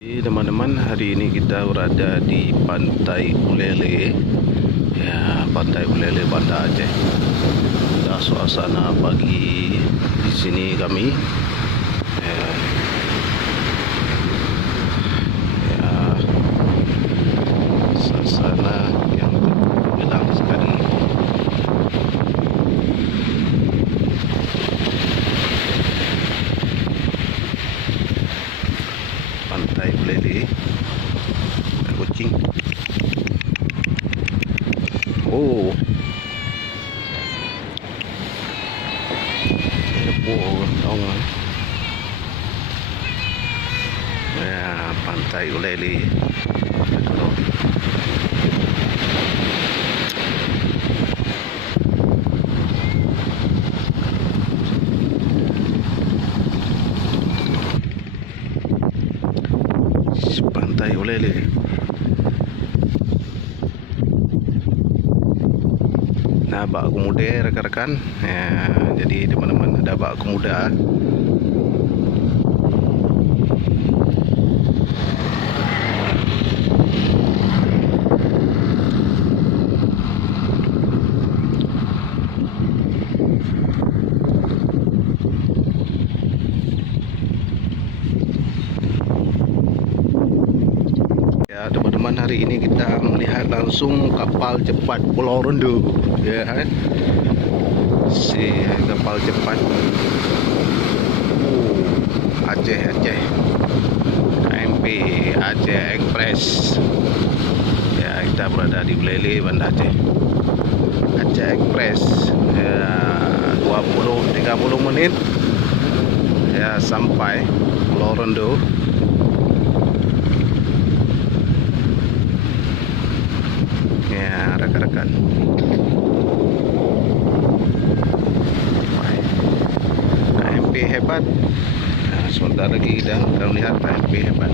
Teman-teman, hari ini kita berada di Pantai Ulele, ya, Pantai Ulele, Banda Aceh. Dah suasana pagi di sini kami, ya, ya, suasana yang terbilang sekali. Pantai Ulele, ada kucing. Oh, dong. Ya, Pantai Ulele. Pantai Ulele. Nah, bak muda rekan-rekan, ya, jadi teman-teman ada bak muda. Ya teman-teman, hari ini kita melihat langsung kapal cepat Pulau Rondo, ya kan? Si kapal cepat Aceh KMP Aceh Express. Ya, kita berada di Ulele, Banda Aceh. Aceh Express, ya, 20-30 menit ya sampai Pulau Rondo. Ya rekan-rekan, KMP hebat. Nah, sebentar lagi kita akan melihat KMP hebat.